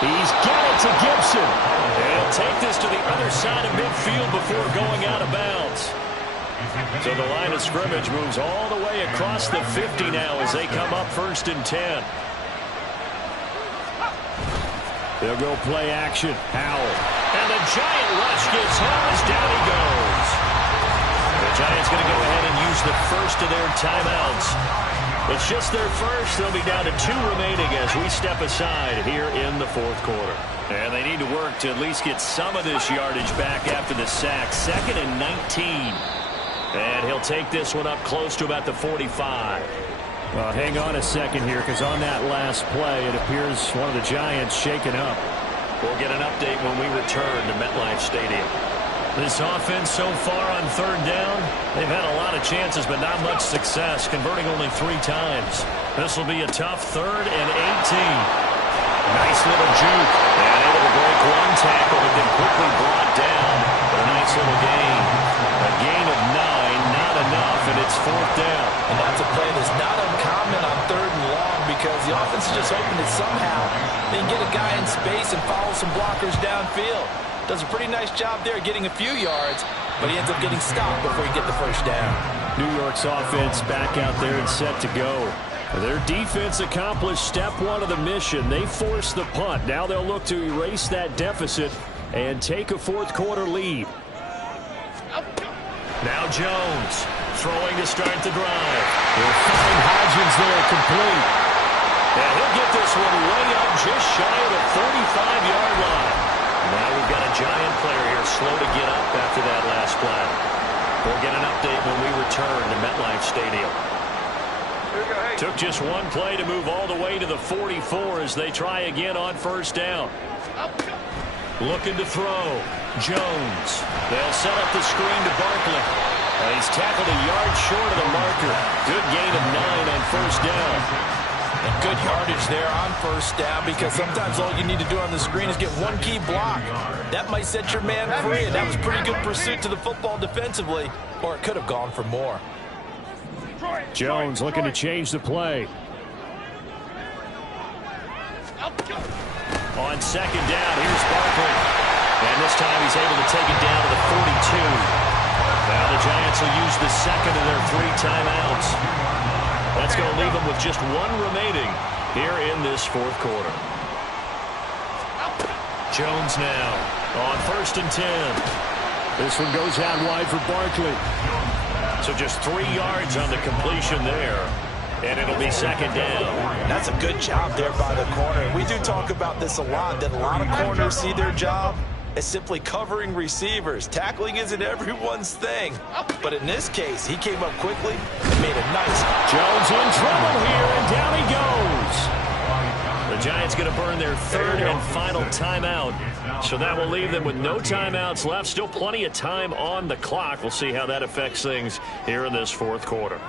He's got it to Gibson. And he'll take this to the other side of midfield before going out of bounds. So the line of scrimmage moves all the way across the 50 now as they come up 1st and 10. They'll go play action. Howell. And the giant rush gets him as down he goes. The Giants going to go ahead and use the first of their timeouts. It's just their first. They'll be down to 2 remaining as we step aside here in the 4th quarter. And they need to work to at least get some of this yardage back after the sack. 2nd and 19. And he'll take this one up close to about the 45. Well, hang on a second here, because on that last play, it appears one of the Giants shaken up. We'll get an update when we return to MetLife Stadium. This offense so far on 3rd down, they've had a lot of chances, but not much success, converting only 3 times. This will be a tough 3rd and 18. Nice little juke. And able to break one tackle, but then quickly brought down. A nice little gain. A gain of 9, not enough, and it's 4th down. And that's a play that's not uncommon on 3rd and long because the offense is just hoping that somehow they can get a guy in space and follow some blockers downfield. Does a pretty nice job there getting a few yards, but he ends up getting stopped before he gets the 1st down. New York's offense back out there and set to go. Their defense accomplished step 1 of the mission. They forced the punt. Now they'll look to erase that deficit and take a 4th quarter lead. Now Jones throwing to start the drive. They'll find Hodgins there complete. And he'll get this one way up just shy of the 45-yard line. Now we've got a Giant player here slow to get up after that last play. We'll get an update when we return to MetLife Stadium. Took just one play to move all the way to the 44 as they try again on 1st down. Looking to throw. Jones. They'll set up the screen to Barkley. And he's tackled a yard short of the marker. Good gain of 9 on 1st down. And good yardage there on 1st down because sometimes all you need to do on the screen is get one key block. That might set your man free, and that was pretty good pursuit to the football defensively, or it could have gone for more. Jones looking to change the play. On 2nd down, here's Barkley. And this time he's able to take it down to the 42. Now the Giants will use the 2nd of their 3 timeouts. That's going to leave them with just 1 remaining here in this 4th quarter. Jones now on 1st and 10. This one goes out wide for Barkley. So just 3 yards on the completion there. And it'll be 2nd down. That's a good job there by the corner. We do talk about this a lot, that a lot of corners see their job as simply covering receivers. Tackling isn't everyone's thing. But in this case, he came up quickly and made a nice. Jones in trouble here, and down he goes. The Giants going to burn their 3rd and final timeout. So that will leave them with no timeouts left. Still plenty of time on the clock. We'll see how that affects things here in this 4th quarter.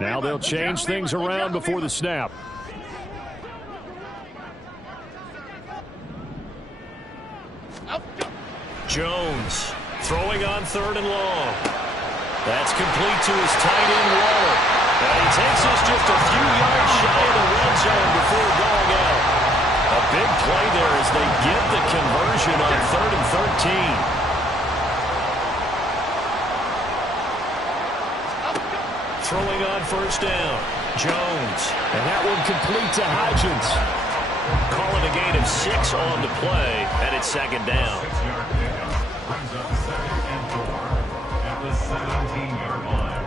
Now they'll change things around before the snap. Jones throwing on 3rd and long. That's complete to his tight end Waller. And he takes us just a few yards shy of the red zone before going out. A big play there as they get the conversion on 3rd and 13. Throwing on 1st down. Jones. And that one complete to Hodgins. Call it a gain of 6 on the play, and it's 2nd down. 6-yard pickup brings up 2nd and 4 at the 17-yard line.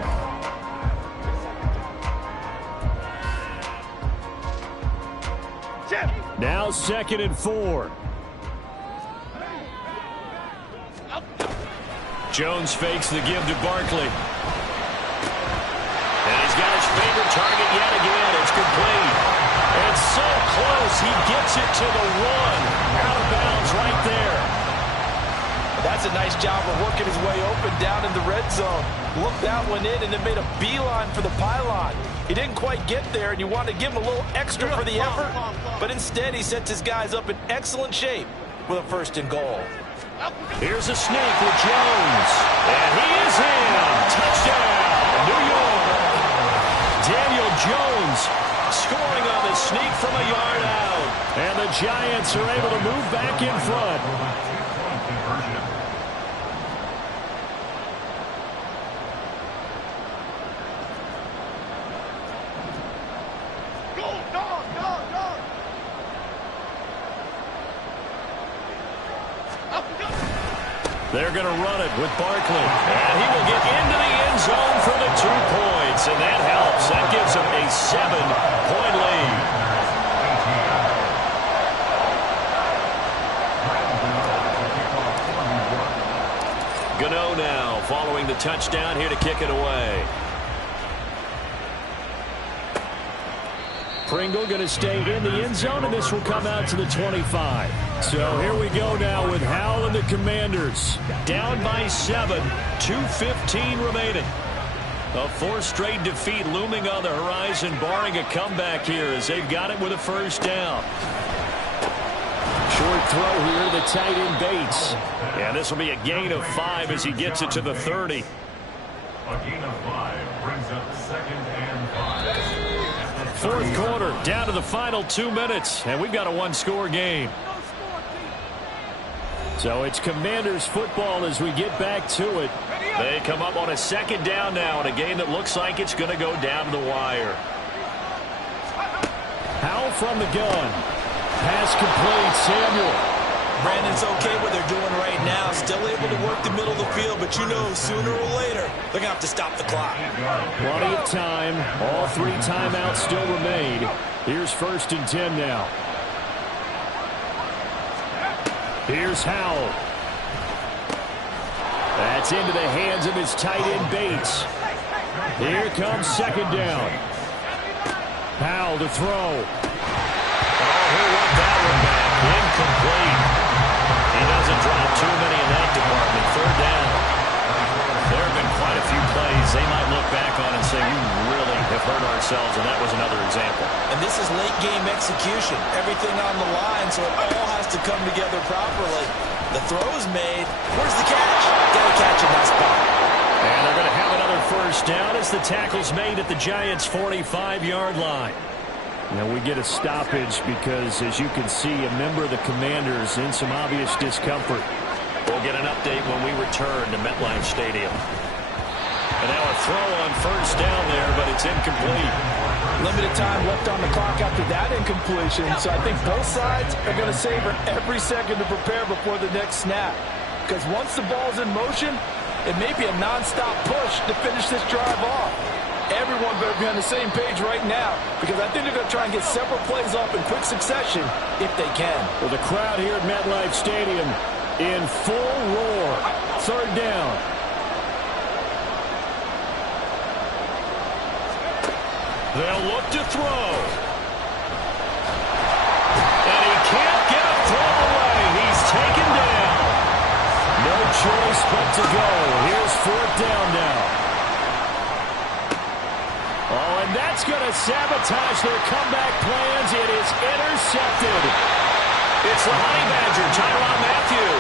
Now 2nd and 4. Jones fakes the give to Barkley. And he's got his favorite target yet again. It's complete. It's so close. He gets it to the 1. Out of bounds right there. That's a nice job of working his way open down in the red zone. Looked that one in and then made a beeline for the pylon. He didn't quite get there, and you want to give him a little extra for the effort. But instead, he sets his guys up in excellent shape with a 1st and goal. Here's a sneak with Jones. And he is in. Touchdown, New York. Daniel Jones scoring on the sneak from a yard out. And the Giants are able to move back in front. They're going to run it with Barkley. And he will get into the end zone for the 2 points. And that helps. That gives him a 7-point lead. Gano now following the touchdown here to kick it away. Pringle going to stay in the end zone, and this will come out to the 25. So here we go now with Howell and the Commanders. Down by 7, 2:15 remaining. A 4th straight defeat looming on the horizon, barring a comeback here as they've got it with a first down. Short throw here to the tight end Bates. And this will be a gain of 5 as he gets it to the 30. A gain of 5 brings up 2nd and 5. 4th quarter, down to the final 2 minutes, and we've got a 1-score game. So it's Commanders football as we get back to it. They come up on a 2nd down now in a game that looks like it's going to go down to the wire. Howell from the gun. Pass complete, Samuel. Brandon, it's okay what they're doing right now. Still able to work the middle of the field, but you know sooner or later they're going to have to stop the clock. Plenty of time. All 3 timeouts still remain. Here's 1st and 10 now. Here's Howell. That's into the hands of his tight end Bates. Here comes 2nd down. Howell to throw. Oh, he'll want that one back. Incomplete. He doesn't drop too many in that department. 3rd down. There have been quite a few plays they might look back on and say, we really have hurt ourselves, and that was another example. And this is late game execution. Everything on the line, so it all has to come together properly. The throw is made. Where's the catch? Got to catch in that spot. And they're going to have another first down as the tackle's made at the Giants' 45-yard line. Now we get a stoppage because, as you can see, a member of the Commanders in some obvious discomfort. We'll get an update when we return to MetLife Stadium. And now a throw on 1st down there, but it's incomplete. Limited time left on the clock after that incompletion, so I think both sides are going to savor every second to prepare before the next snap. Because once the ball's in motion, it may be a nonstop push to finish this drive off. Everyone better be on the same page right now, because I think they're going to try and get several plays off in quick succession if they can. Well, the crowd here at MetLife Stadium in full roar. 3rd down. They'll look to throw. And he can't get a throw away. He's taken down. No choice but to go. Here's 4th down now. Oh, and that's going to sabotage their comeback plans. It is intercepted. It's the Honey Badger, Tyrann Mathieu.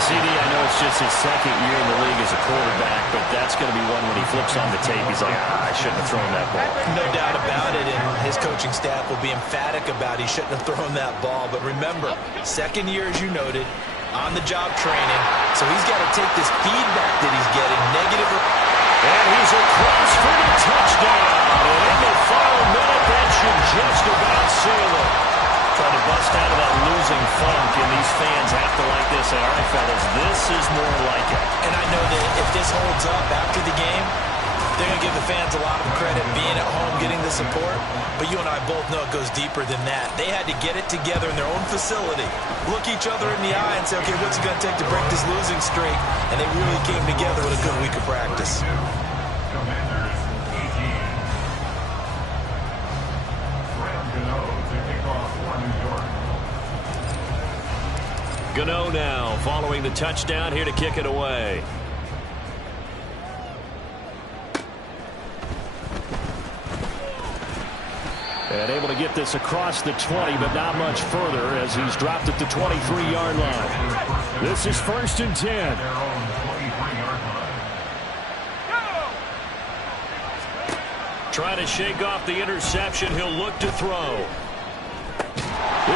CD, I know it's just his 2nd year in the league as a quarterback, but that's going to be one when he flips on the tape. He's like, I shouldn't have thrown that ball. No doubt about it, and his coaching staff will be emphatic about he shouldn't have thrown that ball. But remember, 2nd year, as you noted, on-the-job training, so he's got to take this feedback that he's getting, negative. And he's across for the touchdown. And in the final minute, that should just about seal it. Trying to bust out of that losing funk, and these fans have to like this. And all right, fellas, this is more like it. And I know that if this holds up after the game, they're going to give the fans a lot of credit being at home, getting the support. But you and I both know it goes deeper than that. They had to get it together in their own facility, look each other in the eye and say, okay, what's it going to take to break this losing streak? And they really came together with a good week of practice. Commanders 18. Graham Gano to kick off for New York. Gano now following the touchdown here to kick it away. And able to get this across the 20, but not much further as he's dropped at the 23-yard line. This is 1st and 10. Their own 23-yard line. Trying to shake off the interception. He'll look to throw.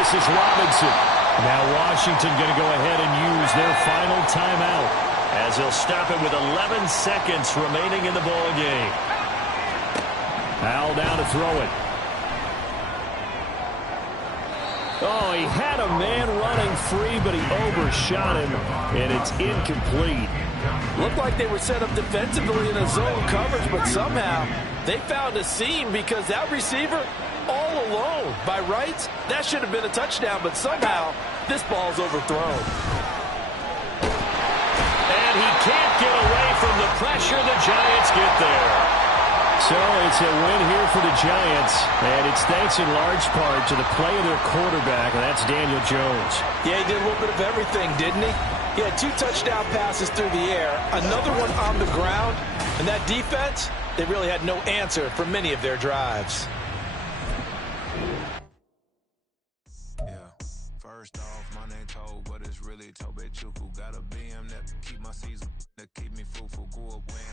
This is Robinson. Now Washington going to go ahead and use their final timeout as they'll stop it with 11 seconds remaining in the ball game. Al down to throw it. Oh, he had a man running free, but he overshot him, and it's incomplete. Looked like they were set up defensively in a zone coverage, but somehow they found a seam because that receiver all alone. By rights, that should have been a touchdown, but somehow this ball's overthrown. And he can't get away from the pressure. The Giants get there. So it's a win here for the Giants, and it's thanks in large part to the play of their quarterback, and that's Daniel Jones. Yeah, he did a little bit of everything, didn't he? He had 2 touchdown passes through the air, another one on the ground, and that defense, they really had no answer for many of their drives. First off, my name Toad, but it's really Tobe Chuku. Got a BM that keep my season, that keep me fruitful. Grew up wearing